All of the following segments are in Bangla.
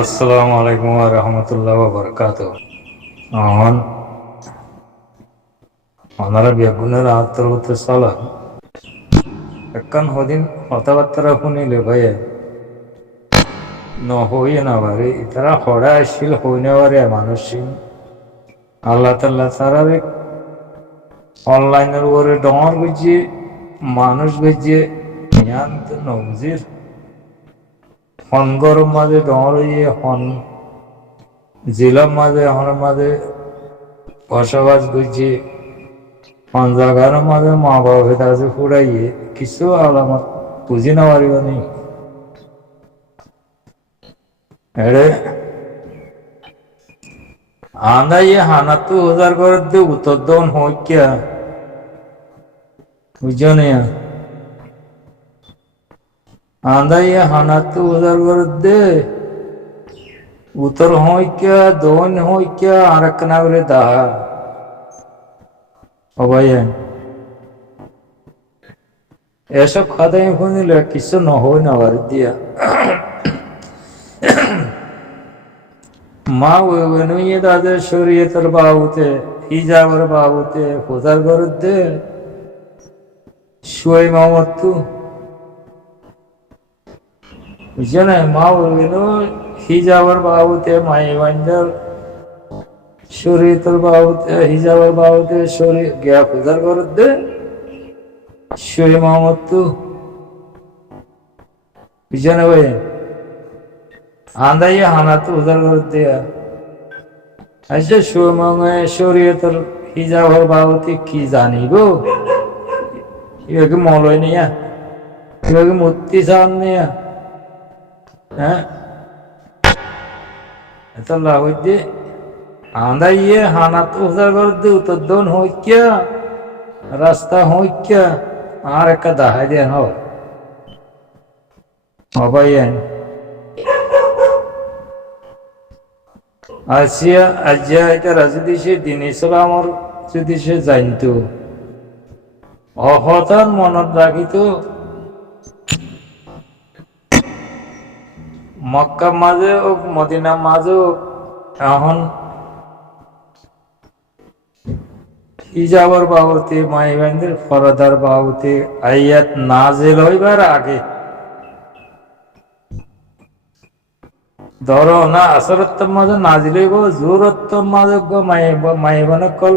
আসসালামু আলাইকুম ওয়া রাহমাতুল্লাহি ওয়া বারাকাতুহু। এখন ওনারা বেগুনের আত্মরতে সালা একখান হদিন কথাবার্তা শুনিলে ভাইয়ে নহই না বারে ইতারা হড়া আসছিল হইনে বারে মানুষ আল্লাহ তাল্লাহ তারা অনলাইনের উপরে ডর বুঝিয়ে মানুষ বুঝিয়ে জ্ঞান তো নবজির হন গরম মাঝে ডর হইয়ে হন জেলার মাঝে আমার মাঝে বসবাস বুঝিয়ে হন জায়গার মাঝে মা বাবা কাছে ফুরাইয়ে কিছু আলামত বুঝি না পারিব নি এড়ে আন্দাইয়ে হানাতু হাজার করে দে উত্তর দন হইকিয়া বুঝছো না আন্দাইয়ে হানাতু হাজার করে দে উত্তর হইকিয়া দন হইকিয়া আর এক না করে দাহা ও ভাইয়া এসব খাদাই শুনিলে কিছু নহয় না বাড়ি দিয়া মা ওই তাদের শরীয়তের বাবুতে হিজাবের বাবুতে খোদার গরুতে শুয়ে মামতু বুঝছে না মা ওই হিজাবের বাবুতে মাই বান্ডার শরীয়তের বাবুতে হিজাবের বাবুতে শরীর গিয়া খোদার গরুতে শুয়ে মামতু বুঝছে না ভাই আন্দাইয়ে হানাতু উদার করে দেয়া আচ্ছা শরীয়তের হিজাবের বাবতে কি জানিব ইবাকে মলয় নিয়া ইবাকে মূর্তি চান নিয়া হ্যাঁ এত লাভ হইতে আন্দাইয়ে হানাতু উদার করে দে উত্তর দন হইকিয়া রাস্তা হইকিয়া আর একটা দাহাই দেন হয় অবাইয়ান আসিয়া আজিয়া এটা যদি সে দিন ইসলামর যদি সে জানত অহতার মনত রাখিত মক্কা মাঝে ও মদিনা মাঝে এখন হিজাবর বাবতে মাইবান্দের ফরদার বাবতে আয়াত নাজিল হইবার আগে ধরো না আসরত্ব মাঝে নাজিল হইব জোরত্ব মাঝে মাইবান কল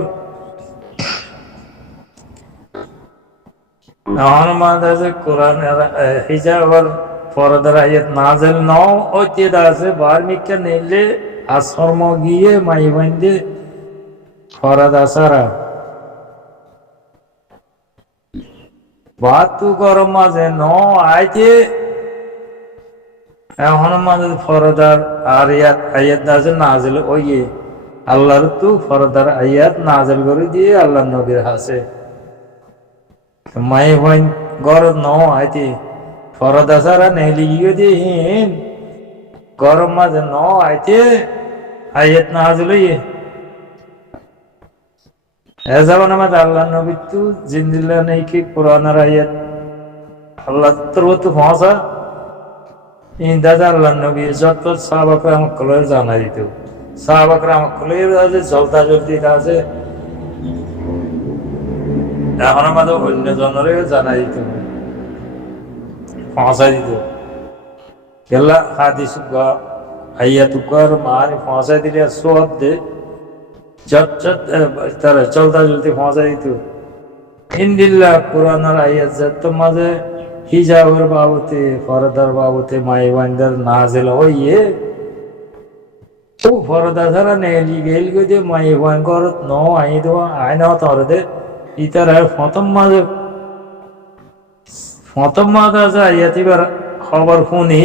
এখন মাঝে আছে কোরআন হিজাবর ফরদার আয়াত নাজিল নাও ওইতে আছে বার্মিকা নেলে আশ্রম গিয়ে মাইবান্দে ফরদ আসারা বাতু গরম মাঝে ন আইতে এখন মাঝে ফরদার আয়াত আয়াত নাজিল নাজিল ওইয়ে আল্লাহর তু ফরদার আয়াত নাজিল করে দিয়ে আল্লাহ নবীর হাসে মাই হইন গরম ন আইতে ফরদা সারা নেলি গিয়ে দিয়ে গরম মাঝে ন আইতে আয়াত নাজিল হইয়ে এ যাবেন আমাদের আল্লাহ নবী তু জিন্দিল্লা নেই কি কোরআনের আয়াত আল্লাহ তোর তো পৌঁছা ইন্দাজা আল্লাহ নবী যত সাহাবাকরা আমার কলের জানা দিত সাহাবাকরা আমার কলের আছে জলতা জলদি আছে এখন আমাদের অন্য জনের জানা দিত পৌঁছা দিত কেলা হাদিস আইয়া তুকার মারি পৌঁছা দিলে সব দে চট চট তারা চলতা চলতে পৌঁছা দিত ইন্দিল্লা কোরআনের আয়াত যত মাঝে হিজাবের বাবতে ফরদার বাবতে মাই বান্দার নাজিল হইয়ে ও ফরদা ছাড়া নেলি গেল গিয়ে মাই বাঙ্গর ন আই দেওয়া আই না তরে দে ইতার প্রথম মাঝে আছে আইয়াতিবার খবর শুনি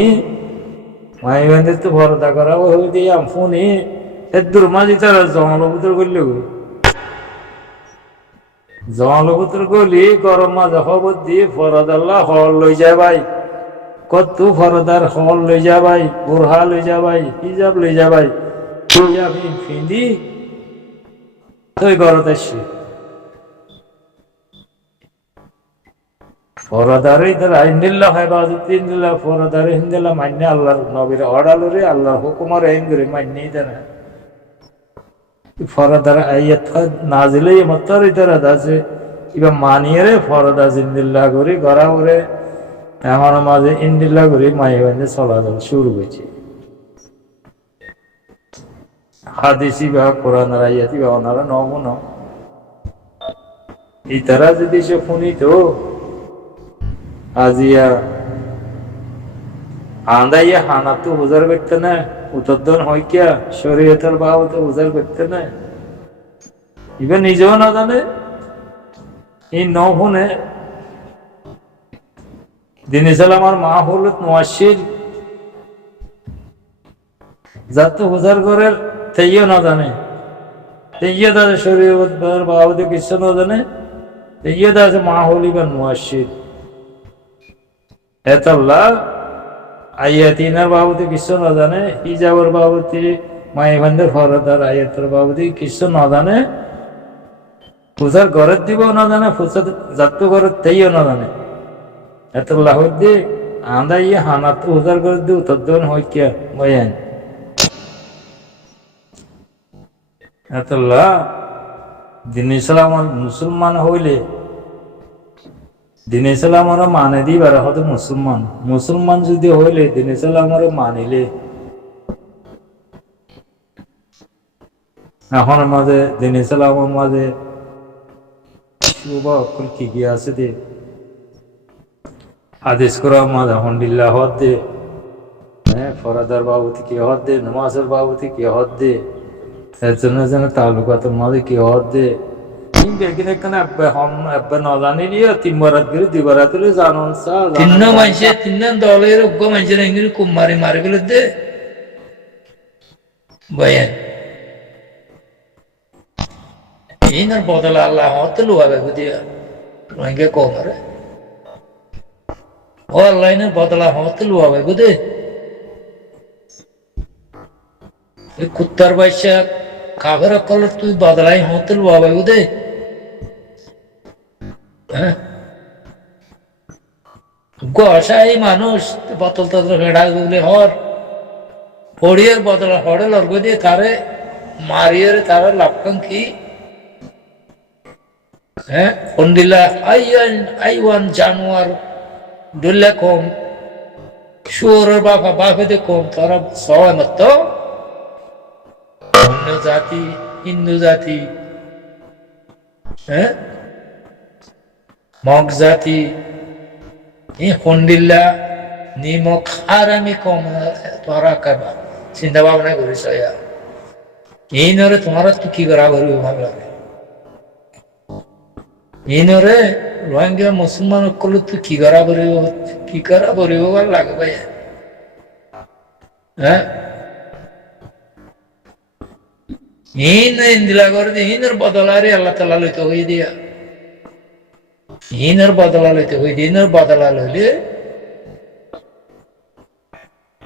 মাই বান্দের তো ফরদা করা হই দিয়ে শুনি এদুর মাঝে তারা জঙ্গলপুত্র করলে জঙ্গলপুত্র গলি গরম মাঝে খবর দিয়ে ফরদাল্লাহ হল লই যায় ভাই কত ফরদার হল লই যা ভাই বোরহা লই যা ভাই হিজাব লই যা ভাই হিজাব ফিন্দি তুই ঘরত আসছি ফরদারি দ্বারা ইন্দিল্লাহ হেফাজত ইন্দিল্লাহ ফরদারি হিন্দিল্লাহ মান্য আল্লাহর নবীর অর্ডালরে আল্লাহর হুকুমর হিন্দুরে মান্যই দেনা ফরদার আয়াত নাজিলে মত্তরি দ্বারা দাসে ইবা মানিয়ে ফরদা জিন্দিল্লাহ করে গড়া করে এখন মাঝে ইন্দিল্লাহ করে মায়ে বান্ধে চলাচল শুরু হয়েছে হাদিসি বা কোরআনের আয়াতি বা ওনারা নমুন ইতারা যদি সে শুনিত আজিয়া আন্দাইয়া হানাতো হুজার করতে না উত্তর হয় কিয়া শরীয়তের বাবতে হুজার করতে না ইবা নিজেও না জানে এই নহুনে দিন ইসলামার মা হল মুয়াশশির যাতে হুজার করের তেইও না জানে তেইও তাদের শরীয়ত বাবতে কিছু না জানে তেইও তাদের মা হলিবার মুয়াশশির এতাল্লাহ আয়াতিনার বাবদে কিছু না জানে হিজাবের বাবদে মাইভান্ডের ফরদার আয়াতের বাবদে কিছু না জানে পূজার ঘরের দিবও না জানে পূজা জাত ঘরের তেইও না জানে এতাল্লাহ দি আন্দা ইয়ে হানাত পূজার ঘরের দি উত্তর হয় কিয়া বয়ান এতাল্লাহ দিন ইসলাম মুসলমান হইলে দিন ইসলামর মানে দিবার হয়তো মুসলমান মুসলমান যদি হইলে দিন ইসলামর মানিলে এখন মাঝে দিন ইসলামের মাঝে শুভ অকল কি কি আছে দে আদেশ করা মাঝে হন্ডিল্লা হদ দে হ্যাঁ ফরাদার বাবুতি কি হদ দে নমাজের বাবুতি কি হদ দে এর জন্য যেন তালুকাতের মাঝে কি হদ দে দলের উগ্র মানুষের ইংরেজি কুমারি মারি ফেলে দে বয়ান এইনার বদলা আল্লাহ হতে লুয়াবে বুঝিয়া রোহিঙ্গা কমরে ও আল্লাহ এর বদলা হতে লুয়াবে বুঝে কুত্তার বাইশা কাবের কল তুই বদলাই হতে লুয়াবে বুঝে হ্যাঁ গসাই মানুষ বোতল ততল ফেড়া গুলি হর হড়িয়ার বদলা হড়ে লর্গ দিয়ে তারে মারিয়ে তারা লাভকান কি হ্যাঁ ফন্ডিলা আইওয়ান জানোয়ার ডুল্লা কম শুয়োরের বাপা বাপেতে কম তারা সবাই মত অন্য জাতি হিন্দু জাতি হ্যাঁ মগ জাতি এই ফন্ডিল্লা নিমক হারামি কম তোরা কাবা চিন্তা ভাবনা করিস এই নরে তোমারা তো কি করা করবে ভালো লাগে এই নরে রোহিঙ্গা মুসলমান করলে তুই কি করা করিব ভালো লাগে ভাই হ্যাঁ হিন্দিলা করে দিয়ে হিন্দর বদলারে আল্লাহ তালা লইতে হয়ে দিয়া হিনের বদলা লইতে হই হিনের বদলা লইলে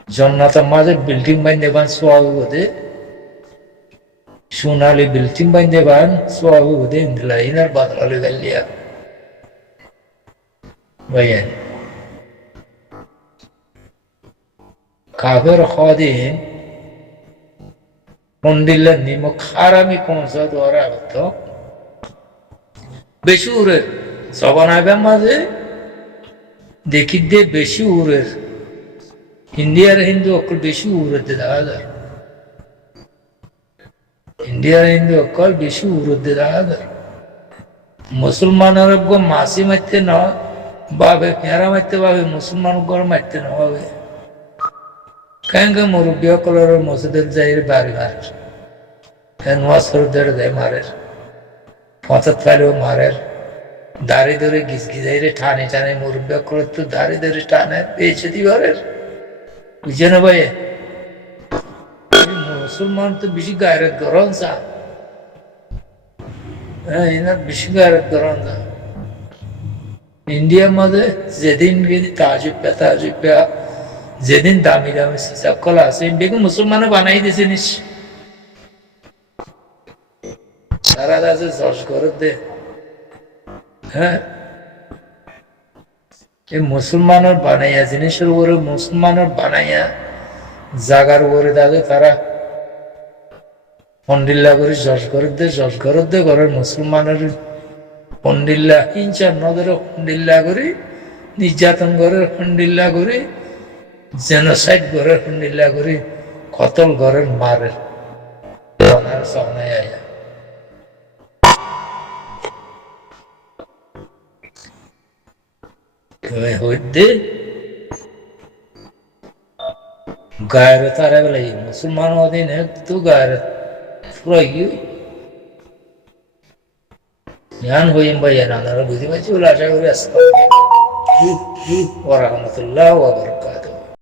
জন্নাতের মাঝে বিল্ডিং বাইন্দে বান সোয়াবি বোধে সোনালি বিল্ডিং বাইন্দে বান সোয়াবি বোধে ইন্দিলা হিনের বদলা লই গেলিয়া ভাইয়েন কাফের খাদিন মন্দিল্লা নিমক হারামি কমসা দ্বারা আগত বেশি উড়ে সবান আইবার মাঝে দেখি দে বেশি উড়ের হিন্দি আর হিন্দু অকল বেশি উড়তে দেখা যায় হিন্দি আর হিন্দু অকল বেশি উড়তে দেখা যায় মুসলমানের মাসি মারতে না বাবে ফেরা মারতে পাবে মুসলমান মারতে না পাবে কেন মুরব্বী অকলের মসজিদের যাই বাড়ি মারে নোয়াজ দেড় দেয় মারের পঁচাত পাইলেও মারের দাঁড়ি ধরে গিজাইরে টানে টানে মুরব্বী করে তো দাঁড়ি ধরে টানে পেয়েছে দিবারের বুঝছে না ভাই মুসলমান তো বেশি গায়ের গরম চা হ্যাঁ এনার বেশি গায়ের গরম চা ইন্ডিয়ার মধ্যে যেদিন তাজিব্যা যেদিন দামি দামি হিসাব কলা আছে ইন্ডিয়াকে মুসলমানে বানাই দিয়েছে নিস সারা আছে জশ করে দে হ্যাঁ এই মুসলমানের বানাইয়া জিনিসের উপরে মুসলমানের বানাইয়া জাগার উপরে তাকে তারা পন্ডিল্লা করে যশ করে দে ঘরের মুসলমানের পন্ডিল্লা ইনচার নদের পন্ডিল্লা করে নির্যাতন করে পন্ডিল্লা করে জেনোসাইড ঘরের পন্ডিল্লা করে কতল ঘরের মারের হইতে গায়ের তারা বেলা মুসলমান অধীনে তো গায়ের ফুরাই জ্ঞান হইম ভাইয়া নানারা বুঝতে পারছি বলে আশা করি আসতে ওরা রহমতুল্লাহ